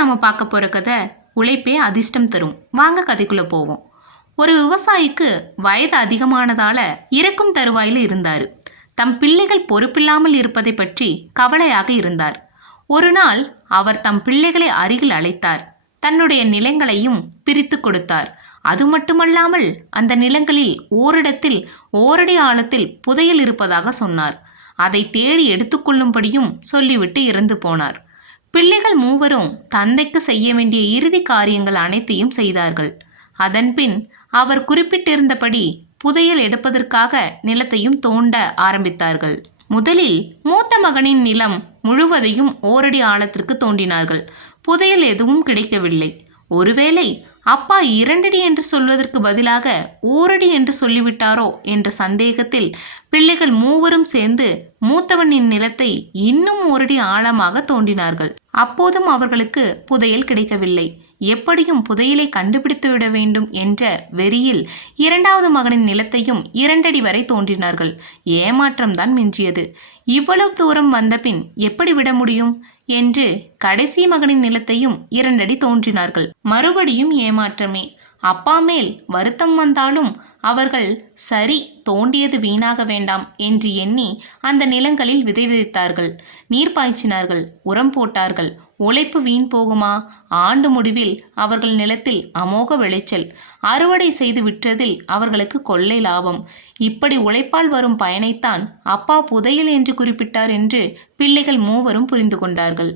இன்னைக்கு நாம பார்க்க போற கதை உழைப்பே அதிர்ஷ்டம் தரும். வாங்க கதைக்குள்ள போவோம். ஒரு விவசாயிக்கு வயது அதிகமானதால இறக்கும் தருவாயில் இருந்தார். தம் பிள்ளைகள் பொறுப்பில்லாமல் இருப்பதை பற்றி கவலையாக இருந்தார். ஒரு நாள் அவர் தம் பிள்ளைகளை அருகில் அழைத்தார். தன்னுடைய நிலங்களையும் பிரித்து கொடுத்தார். அது மட்டுமல்லாமல் அந்த நிலங்களில் ஓரிடத்தில் ஓரடி ஆழத்தில் புதையல் இருப்பதாக சொன்னார். அதை தேடி எடுத்துக்கொள்ளும்படியும் சொல்லிவிட்டு இறந்து போனார். பிள்ளைகள் மூவரும் தந்தைக்கு செய்ய வேண்டிய இறுதி காரியங்கள் அனைத்தையும் செய்தார்கள். அதன்பின் அவர் குறிப்பிட்டிருந்தபடி புதையல் எடுப்பதற்காக நிலத்தையும் தோண்ட ஆரம்பித்தார்கள். முதலில் மூத்த மகனின் நிலம் முழுவதையும் ஓரடி ஆழத்திற்கு தோண்டினார்கள். புதையல் எதுவும் கிடைக்கவில்லை. ஒருவேளை அப்பா இரண்டடி என்று சொல்வதற்கு பதிலாக ஓரடி என்று சொல்லிவிட்டாரோ என்ற சந்தேகத்தில் பிள்ளைகள் மூவரும் சேர்ந்து மூத்தவனின் நிலத்தை இன்னும் ஓரடி ஆழமாக தோண்டினார்கள். அப்போதும் அவர்களுக்கு புதையல் கிடைக்கவில்லை. எப்படியும் புதையலை கண்டுபிடித்து விட வேண்டும் என்ற வெறியில் இரண்டாவது மகனின் நிலத்தையும் இரண்டடி வரை தோன்றினார்கள். ஏமாற்றம்தான் மிஞ்சியது. இவ்வளவு தூரம் வந்தபின் எப்படி விட முடியும்? என்று கடைசி மகனின் நிலத்தையும் இரண்டடி தோன்றினார்கள். மறுபடியும் ஏமாற்றமே. அப்பா மேல் வருத்தம் வந்தாலும் அவர்கள் சரி தோண்டியது வீணாக வேண்டாம் என்று எண்ணி அந்த நிலங்களில் விதை விதைத்தார்கள். நீர் பாய்ச்சினார்கள் உரம் போட்டார்கள். உழைப்பு வீண் போகுமா? ஆண்டு முடிவில் அவர்கள் நிலத்தில் அமோக விளைச்சல். அறுவடை செய்து விற்றதில் அவர்களுக்கு கொள்ளை லாபம். இப்படி உழைப்பால் வரும் பயனைத்தான் அப்பா புதையல் என்று குறிப்பிட்டார் என்று பிள்ளைகள் மூவரும் புரிந்து கொண்டார்கள்.